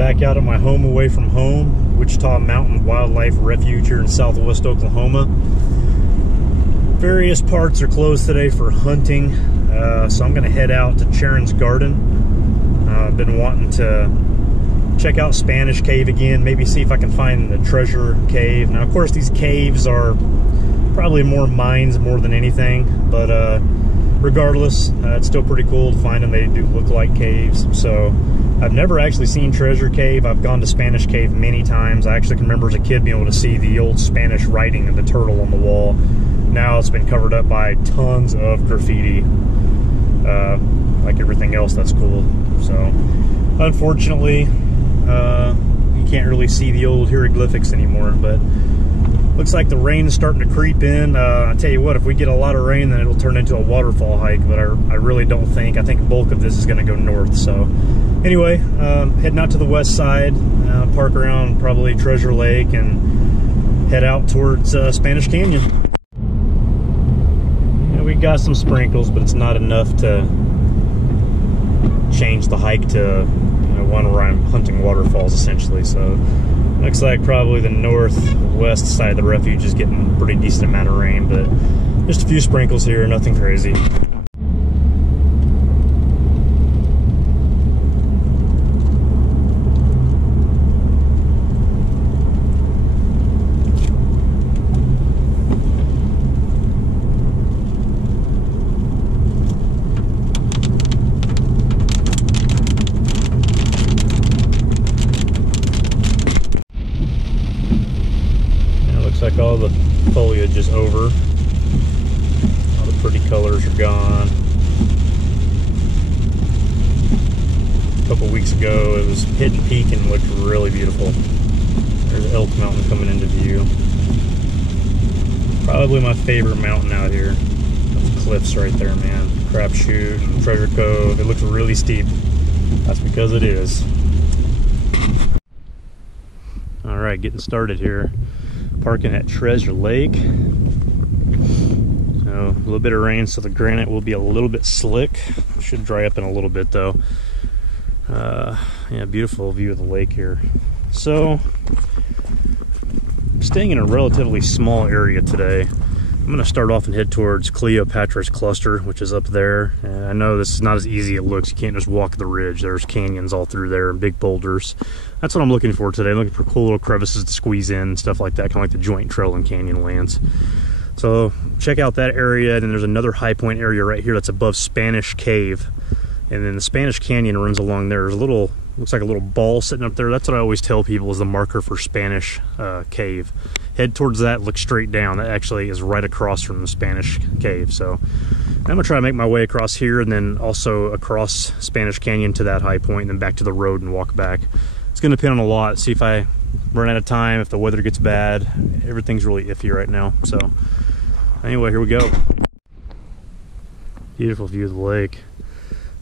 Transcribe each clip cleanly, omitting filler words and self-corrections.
Back out at my home away from home, Wichita Mountain Wildlife Refuge here in southwest Oklahoma. Various parts are closed today for hunting, so I'm going to head out to Sharon's Garden. I've been wanting to check out Spanish Cave again, maybe see if I can find the treasure cave. Now, of course, these caves are probably more mines more than anything, but regardless, it's still pretty cool to find them. They do look like caves. So I've never actually seen Treasure Cave. I've gone to Spanish Cave many times. I actually can remember as a kid being able to see the old Spanish writing of the turtle on the wall. Now it's been covered up by tons of graffiti, like everything else that's cool. So unfortunately, you can't really see the old hieroglyphics anymore, but looks like the rain is starting to creep in. I tell you what, if we get a lot of rain, then it'll turn into a waterfall hike, but I really don't think. I think the bulk of this is going to go north. So anyway, heading out to the west side, park around probably Treasure Lake, and head out towards Spanish Canyon. Yeah, we got some sprinkles, but it's not enough to change the hike to one where I'm hunting waterfalls essentially. So looks like probably the northwest side of the refuge is getting a pretty decent amount of rain, but just a few sprinkles here, nothing crazy. Like all the foliage is over, all the pretty colors are gone. A couple weeks ago it was hitting peak and looked really beautiful. There's Elk Mountain coming into view. Probably my favorite mountain out here. Those cliffs right there, man. Crapshoot and Treasure Cove. It looks really steep. That's because it is. Alright, getting started here. Parking at Treasure Lake. So a little bit of rain, so the granite will be a little bit slick. Should dry up in a little bit though. Yeah, beautiful view of the lake here. So I'm staying in a relatively small area today. I'm going to start off and head towards Cleopatra's cluster, which is up there. And I know this is not as easy as it looks. You can't just walk the ridge. There's canyons all through there and big boulders. That's what I'm looking for today. I'm looking for cool little crevices to squeeze in and stuff like that, kind of like the joint trail in Canyonlands. So check out that area, and then there's another high point area right here that's above Spanish Cave. And then the Spanish Canyon runs along there. There's a little, looks like a little ball sitting up there. That's what I always tell people is the marker for Spanish Cave. Head towards that, look straight down. That actually is right across from the Spanish Cave. So I'm gonna try to make my way across here and then also across Spanish Canyon to that high point and then back to the road and walk back. It's gonna depend on a lot. See if I run out of time, if the weather gets bad. Everything's really iffy right now. So anyway, here we go. Beautiful view of the lake.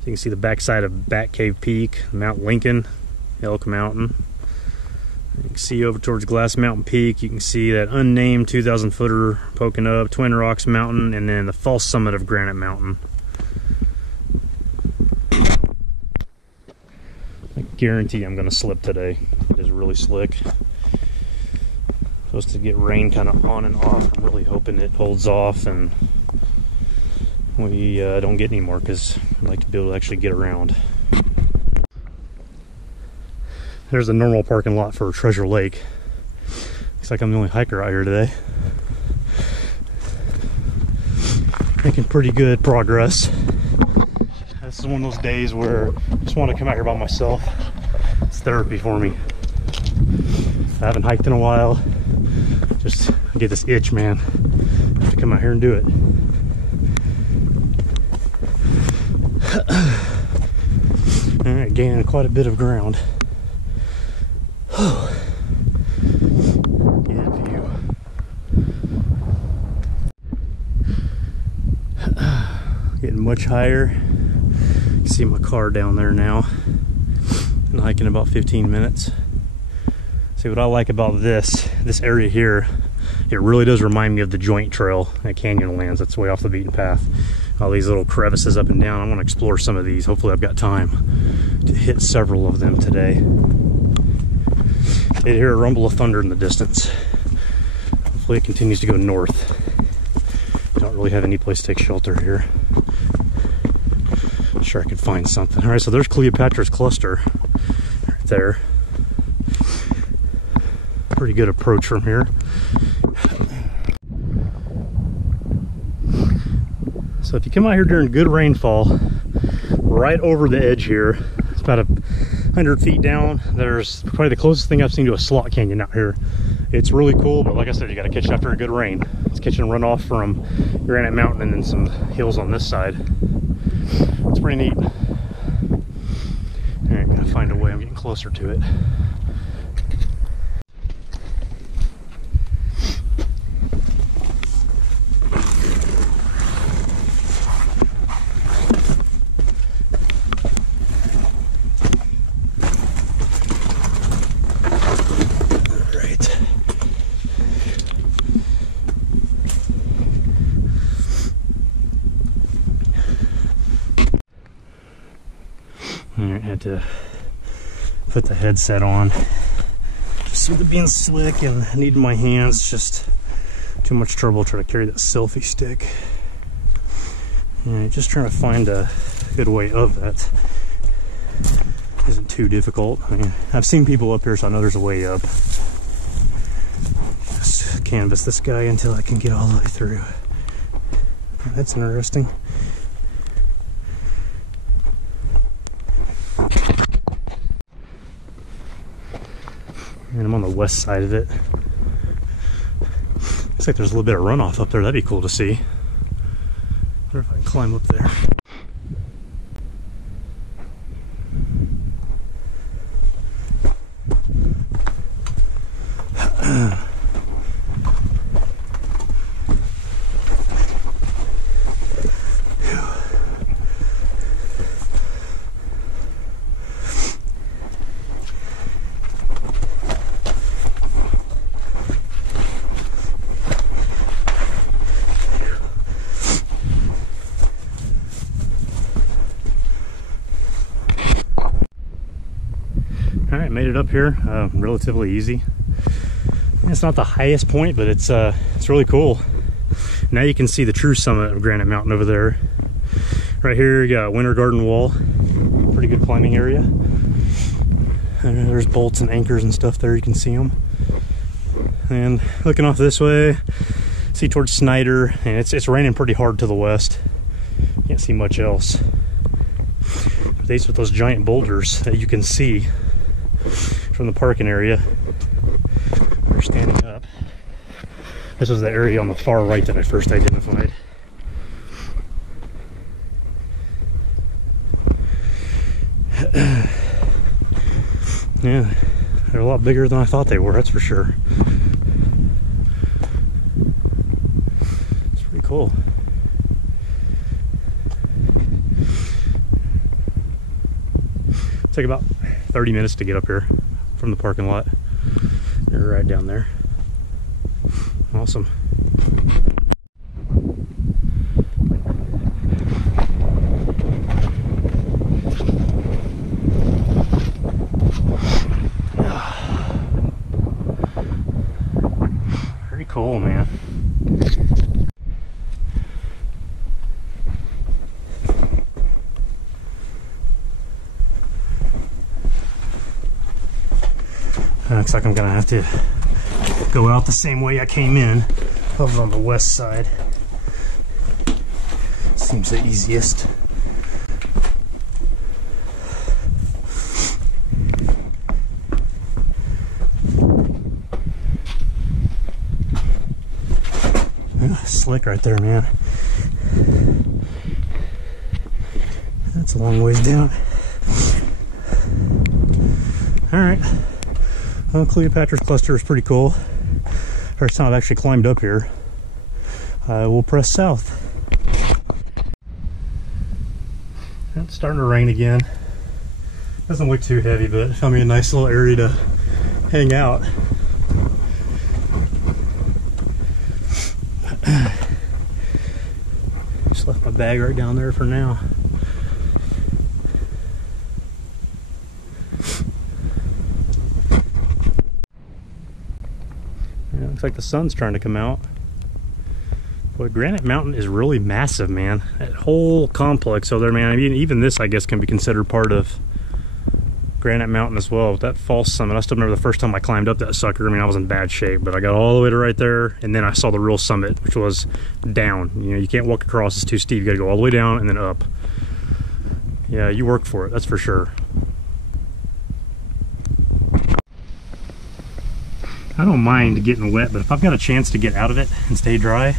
You can see the backside of Bat Cave Peak, Mount Lincoln, Elk Mountain. You can see over towards Glass Mountain Peak. You can see that unnamed 2,000 footer poking up, Twin Rocks Mountain, and then the false summit of Granite Mountain. I guarantee I'm going to slip today. It is really slick. Supposed to get rain kind of on and off. I'm really hoping it holds off and we don't get any more, because I'd like to be able to actually get around. There's a normal parking lot for Treasure Lake. Looks like I'm the only hiker out here today. Making pretty good progress. This is one of those days where I just want to come out here by myself. It's therapy for me. I haven't hiked in a while. Just get this itch, man. I have to come out here and do it. Alright, gaining quite a bit of ground. Good view. Getting much higher. You can see my car down there now. Been hiking about 15 minutes. See, what I like about this area here, it really does remind me of the joint trail at Canyonlands. That's way off the beaten path. All these little crevices up and down. I want to explore some of these. Hopefully I've got time to hit several of them today. They hear a rumble of thunder in the distance. Hopefully it continues to go north. Don't really have any place to take shelter here. Sure I could find something. All right, so there's Cleopatra's cluster right there. Pretty good approach from here. So if you come out here during good rainfall, right over the edge here, it's about 100 feet down. There's probably the closest thing I've seen to a slot canyon out here. It's really cool, but like I said, you got to catch it after a good rain. It's catching runoff from Granite Mountain and then some hills on this side. It's pretty neat. All right, I'm gonna find a way. I'm getting closer to it. Alright, had to put the headset on just with it being slick and needing my hands. Just too much trouble trying to carry that selfie stick. And just trying to find a good way of that isn't too difficult. I mean, I've seen people up here, so I know there's a way up. Just canvas this guy until I can get all the way through. That's interesting. And I'm on the west side of it. Looks like there's a little bit of runoff up there. That'd be cool to see. Wonder if I can climb up there. Alright, made it up here relatively easy. It's not the highest point, but it's really cool. Now you can see the true summit of Granite Mountain over there. Right here you got Winter Garden Wall. Pretty good climbing area. There's bolts and anchors and stuff there, you can see them. And looking off this way, see towards Snyder, and it's raining pretty hard to the west. Can't see much else. These with those giant boulders that you can see from the parking area. We're standing up. This was the area on the far right that I first identified. Yeah, they're a lot bigger than I thought they were, that's for sure. It's pretty cool. Take about 30 minutes to get up here from the parking lot. They're right down there. Awesome. Very cool, man. Looks like I'm gonna have to go out the same way I came in, over on the west side. Seems the easiest. Slick right there, man. That's a long ways down. All right. Well, Cleopatra's cluster is pretty cool. First time I've actually climbed up here. We'll press south. It's starting to rain again. Doesn't look too heavy, but found me a nice little area to hang out. Just left my bag right down there for now. Looks like the sun's trying to come out. Boy, Granite Mountain is really massive, man. That whole complex over there, man. I mean, even this, I guess, can be considered part of Granite Mountain as well. That false summit, I still remember the first time I climbed up that sucker. I mean, I was in bad shape, but I got all the way to right there, and then I saw the real summit, which was down. You know, you can't walk across, it's too steep. You gotta go all the way down and then up. Yeah, you work for it, that's for sure. I don't mind getting wet, but if I've got a chance to get out of it and stay dry,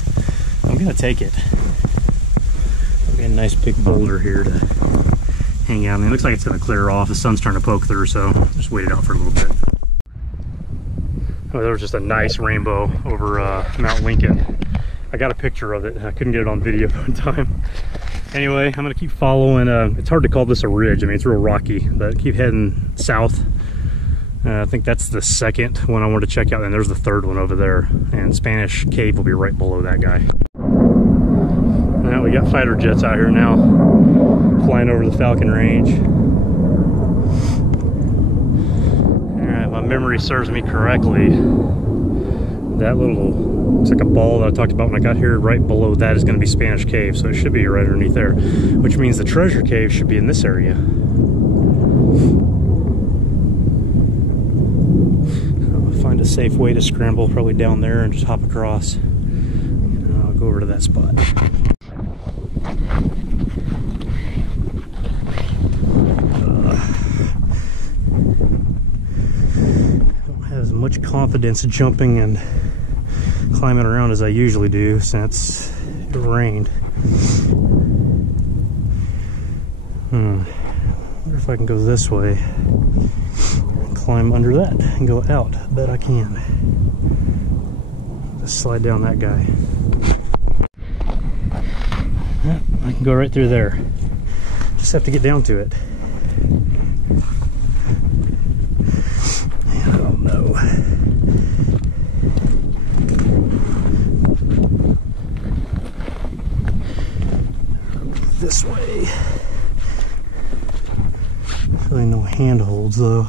I'm gonna take it. There'll be a nice big boulder here to hang out. I mean, it looks like it's gonna clear off. The sun's starting to poke through, so just wait it out for a little bit. Oh, there was just a nice rainbow over Mount Lincoln. I got a picture of it. I couldn't get it on video in time. Anyway, I'm gonna keep following. It's hard to call this a ridge. I mean, it's real rocky, but keep heading south. I think that's the second one I wanted to check out, and there's the third one over there. And Spanish Cave will be right below that guy. Now we got fighter jets out here now, flying over the Falcon Range. Alright, my memory serves me correctly. That little, looks like a ball that I talked about when I got here, right below that is going to be Spanish Cave, so it should be right underneath there, which means the treasure cave should be in this area. I'll find a safe way to scramble, probably down there, and just hop across. And I'll go over to that spot. As much confidence jumping and climbing around as I usually do since it rained. Wonder if I can go this way and climb under that and go out. I bet I can. Just slide down that guy. Yeah, I can go right through there. Just have to get down to it. Oh no. This way. Really no handholds though.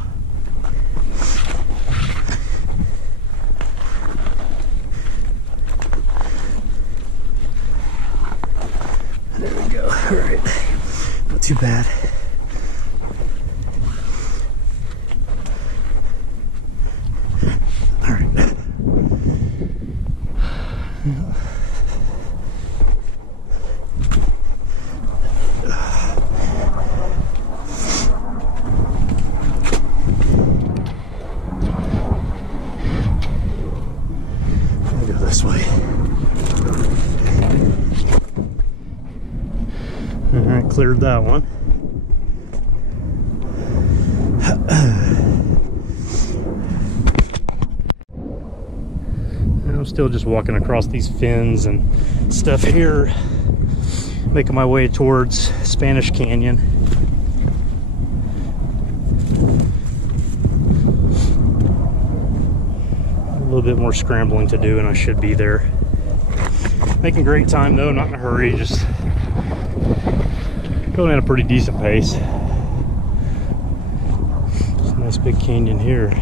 There we go. Alright. Not too bad. This way. Alright, cleared that one. I'm still just walking across these fins and stuff here, making my way towards Spanish Canyon. A little bit more scrambling to do and I should be there. Making great time though, not in a hurry, just going at a pretty decent pace. It's a nice big canyon here.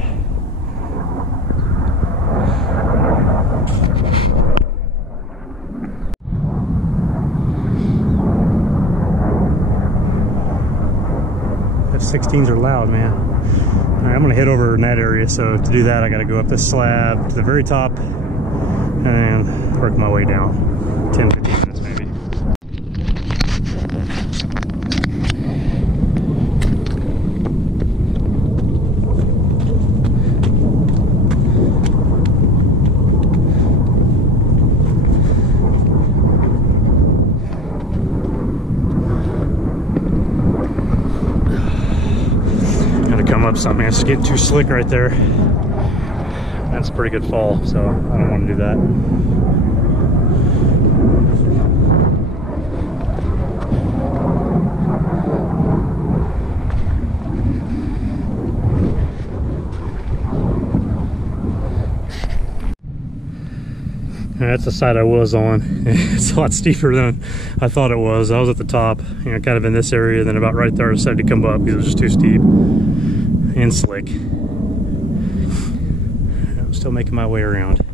F-16s are loud, man. All right, I'm gonna head over in that area, so to do that I gotta go up this slab to the very top and work my way down. 10-15 minutes maybe. Up something, it's getting too slick right there. That's a pretty good fall, so I don't want to do that. That's the side I was on. It's a lot steeper than I thought it was. I was at the top, you know, kind of in this area, then about right there I decided to come up because it was just too steep and slick. I'm still making my way around.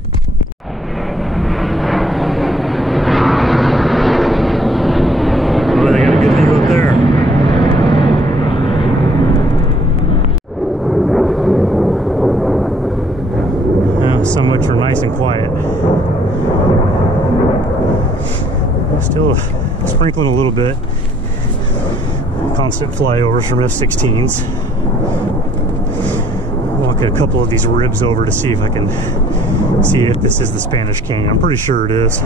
sprinkling a little bit. Constant flyovers from F-16s. Walking a couple of these ribs over to see if I can see if this is the Spanish Canyon. I'm pretty sure it is.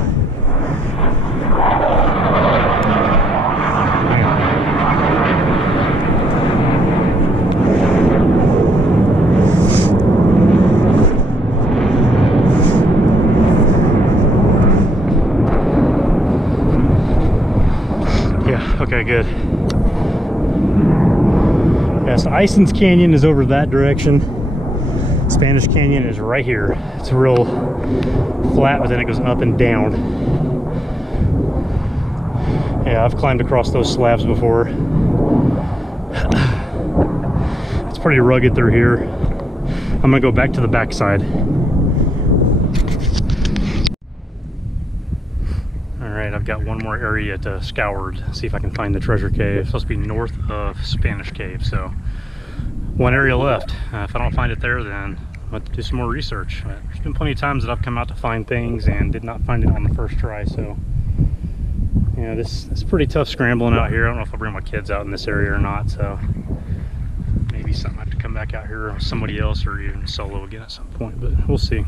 Yeah, okay, good. Yeah, so Ison's Canyon is over that direction. Spanish Canyon is right here. It's real flat, but then it goes up and down. Yeah, I've climbed across those slabs before. It's pretty rugged through here. I'm gonna go back to the backside. All right, I've got one more area to scour, see if I can find the treasure cave. It's supposed to be north of Spanish Cave, so one area left. If I don't find it there, then I'll have to do some more research. There's been plenty of times that I've come out to find things and did not find it on the first try, so yeah, it's pretty tough scrambling out here. I don't know if I'll bring my kids out in this area or not, so maybe something I have to come back out here with somebody else or even solo again at some point, but we'll see.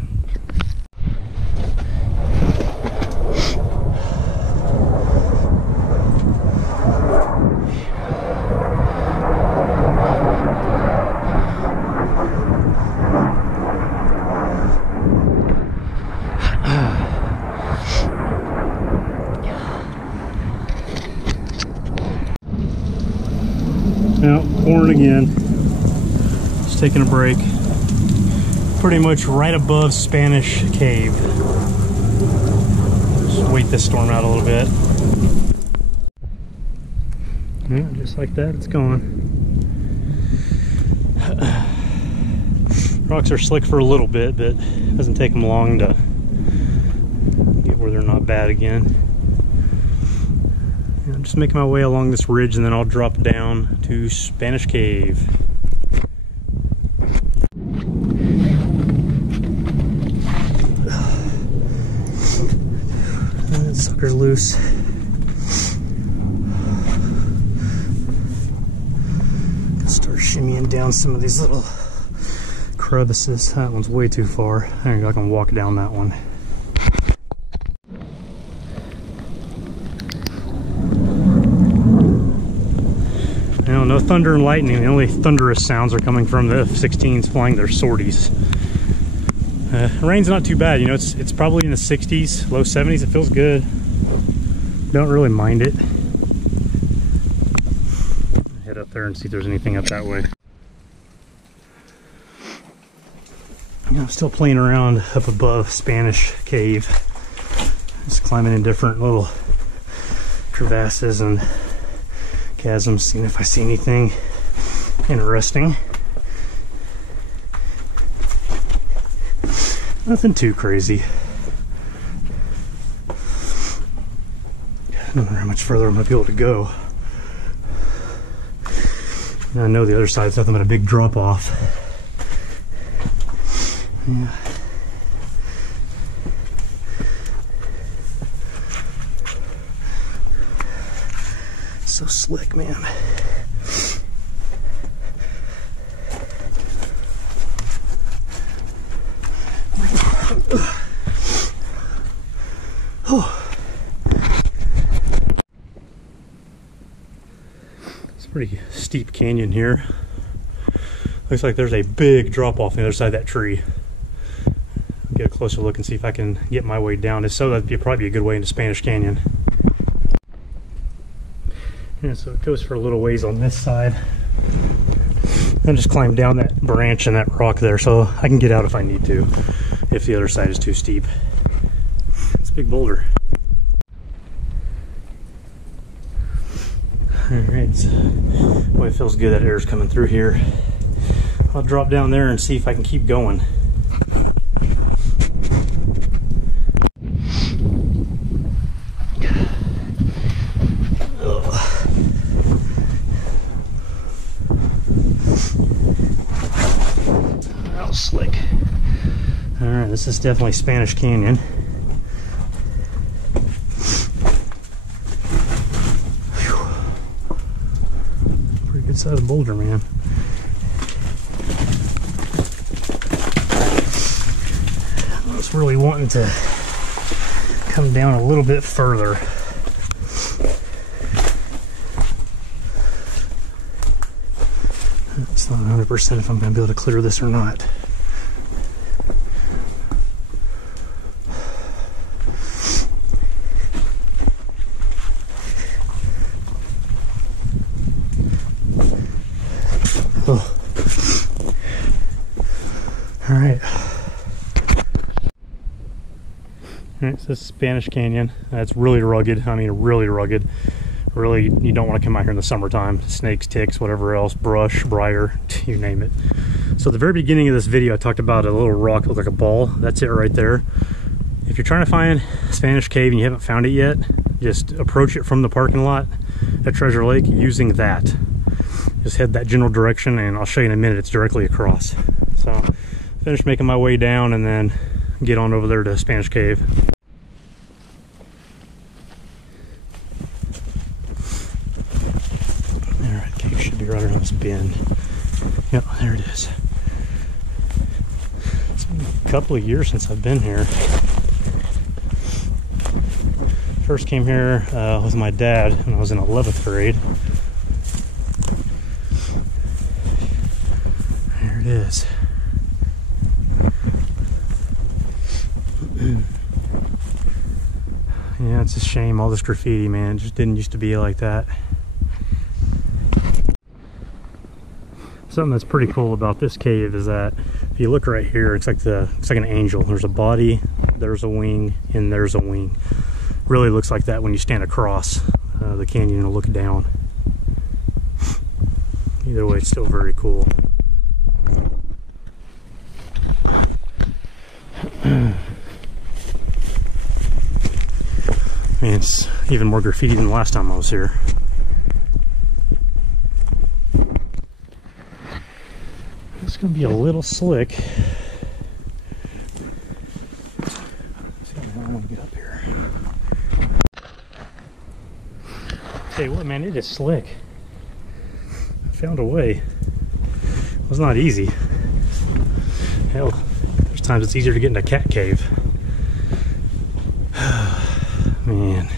Now, pouring again. Just taking a break. Pretty much right above Spanish Cave. Just wait this storm out a little bit. Yeah, just like that, it's gone. Rocks are slick for a little bit, but it doesn't take them long to get where they're not bad again. I'm just making my way along this ridge and then I'll drop down to Spanish Cave. That sucker's loose. Start shimmying down some of these little crevices. That one's way too far. I think I can walk down that one. No thunder and lightning. The only thunderous sounds are coming from the F-16s flying their sorties. Rain's not too bad, you know, it's probably in the 60s, low 70s. It feels good. Don't really mind it. Head up there and see if there's anything up that way. I'm still playing around up above Spanish Cave. Just climbing in different little crevasses and chasms, seeing if I see anything interesting. Nothing too crazy. I don't know how much further I'm gonna be able to go. I know the other side's nothing but a big drop off. Yeah. So slick, man. It's a pretty steep canyon here. Looks like there's a big drop off on the other side of that tree. I'll get a closer look and see if I can get my way down. If so, that'd probably be a good way into Spanish Canyon. Yeah, so it goes for a little ways on this side. I'll just climb down that branch and that rock there so I can get out if I need to, if the other side is too steep. It's a big boulder. Alright, boy, it feels good that air's coming through here. I'll drop down there and see if I can keep going. Slick. All right, this is definitely Spanish Canyon. side of the boulder, man. I was really wanting to come down a little bit further. It's not 100% if I'm going to be able to clear this or not. Oh. All right. Alright, so this is Spanish Canyon. It's really rugged. I mean, really rugged. Really, you don't want to come out here in the summertime. Snakes, ticks, whatever else, brush, briar, you name it. So at the very beginning of this video, I talked about a little rock that looked like a ball. That's it right there. If you're trying to find Spanish Cave and you haven't found it yet, just approach it from the parking lot at Treasure Lake using that. Just head that general direction, and I'll show you in a minute. It's directly across. So, finish making my way down and then get on over there to Spanish Cave. Alright, cave should be right around this bend. Yep, there it is. It's been a couple of years since I've been here. First came here with my dad when I was in 11th grade. There it is. Yeah, it's a shame, all this graffiti, man. It just didn't used to be like that. Something that's pretty cool about this cave is that if you look right here, it's like an angel. There's a body, there's a wing, and there's a wing. Really looks like that when you stand across the canyon and look down. Either way, it's still very cool. I mean, it's even more graffiti than the last time I was here. It's going to be a little slick. Let's see how I want to get up here. Tell you what, man, it is slick. I found a way. It was not easy. Hell, there's times it's easier to get into a cat cave. Man,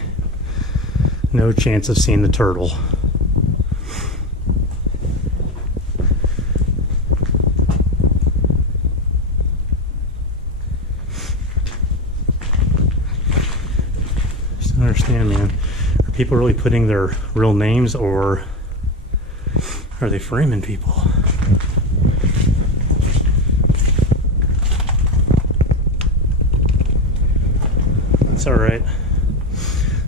no chance of seeing the turtle. Just don't understand, man. Are people really putting their real names, or are they framing people? It's alright.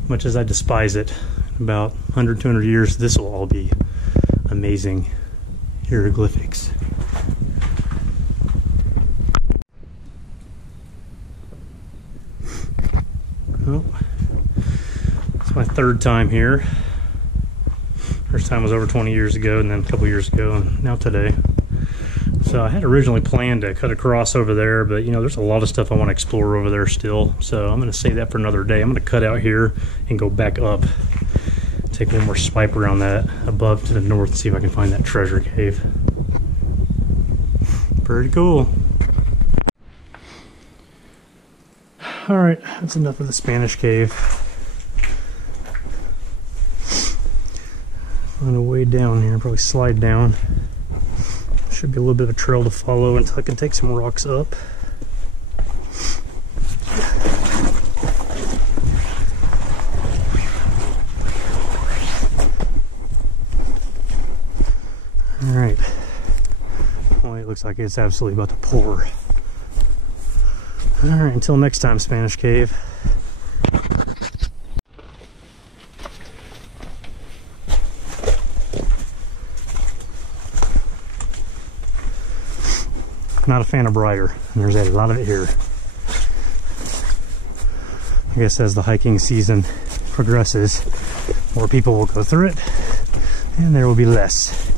Much as I despise it, in about 100, 200 years, this will all be amazing hieroglyphics. Well, it's my third time here. First time was over 20 years ago, and then a couple years ago, and now today. So I had originally planned to cut across over there, but you know, there's a lot of stuff I want to explore over there still. So I'm going to save that for another day. I'm going to cut out here and go back up. Take one more swipe around that above to the north and see if I can find that treasure cave. Pretty cool. All right, that's enough of the Spanish Cave. On the way down here, probably slide down. Should be a little bit of a trail to follow until I can take some rocks up. Alright. Boy, it looks like it's absolutely about to pour. Alright, until next time, Spanish Cave. Not a fan of briar, and there's a lot of it here. I guess as the hiking season progresses, more people will go through it, and there will be less.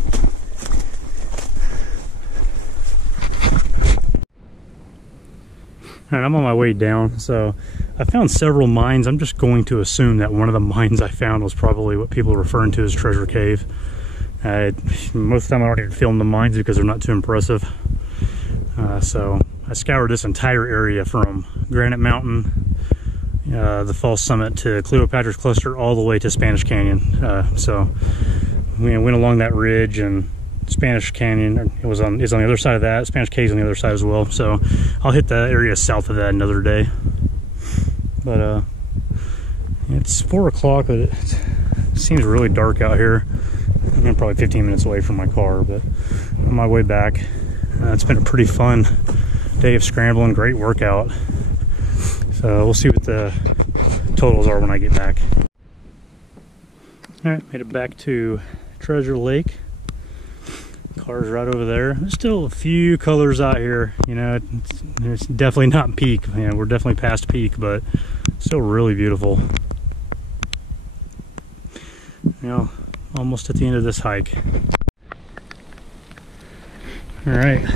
Alright, I'm on my way down, so I found several mines. I'm just going to assume that one of the mines I found was probably what people are referring to as Treasure Cave. Most of the time I don't even film the mines because they're not too impressive. So I scoured this entire area from Granite Mountain, the false summit, to Cleopatra's Cluster, all the way to Spanish Canyon. So we went along that ridge, and Spanish Canyon is on the other side of that. Spanish Cave's on the other side as well. So I'll hit the area south of that another day. But it's 4 o'clock, but it seems really dark out here. I'm probably 15 minutes away from my car, but on my way back, it's been a pretty fun day of scrambling. Great workout. So we'll see what the totals are when I get back. All right, made it back to Treasure Lake. Car's right over there. There's still a few colors out here. You know, it's definitely not peak. You know, we're definitely past peak, but still really beautiful. You know, almost at the end of this hike. All right,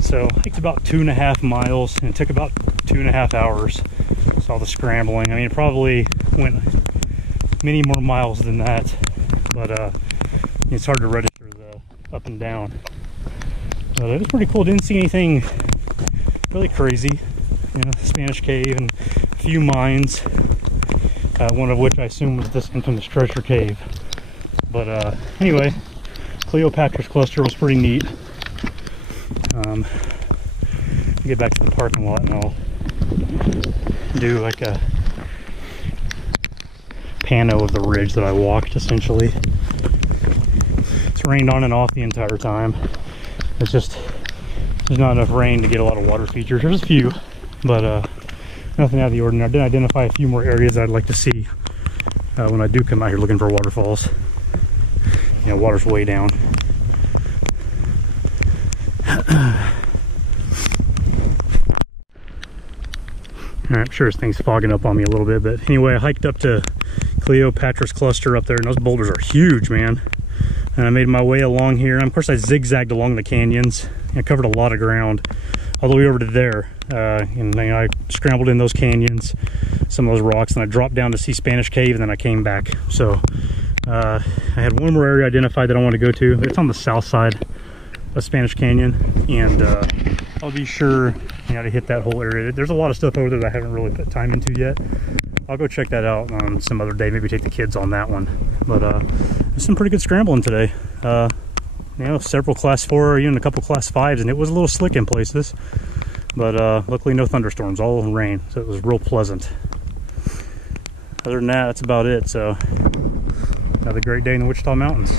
so I hiked about 2.5 miles, and it took about 2.5 hours. So all the scrambling. I mean, it probably went many more miles than that, but it's hard to register the up and down. But it was pretty cool. Didn't see anything really crazy. You know, Spanish Cave and a few mines, one of which I assume was this infamous treasure cave. But anyway, Cleopatra's Cluster was pretty neat. Get back to the parking lot, and I'll do like a pano of the ridge that I walked, essentially. It's rained on and off the entire time. It's just, there's not enough rain to get a lot of water features. There's a few, but nothing out of the ordinary. I did identify a few more areas I'd like to see when I do come out here looking for waterfalls. You know, water's way down. I'm sure this thing's fogging up on me a little bit, but anyway, I hiked up to Cleopatra's Cluster up there, and those boulders are huge, man. And I made my way along here. And of course, I zigzagged along the canyons. I covered a lot of ground all the way over to there. And then I scrambled in those canyons, some of those rocks, and I dropped down to see Spanish Cave, and then I came back. So I had one more area identified that I want to go to. It's on the south side of Spanish Canyon, and I'll be sure, you know, to hit that whole area. There's a lot of stuff over there that I haven't really put time into yet. I'll go check that out on some other day, maybe take the kids on that one. But there's some pretty good scrambling today. You know, several class 4, even a couple class 5s, and it was a little slick in places. But luckily no thunderstorms, all rain, so it was real pleasant. Other than that, that's about it. So another great day in the Wichita Mountains.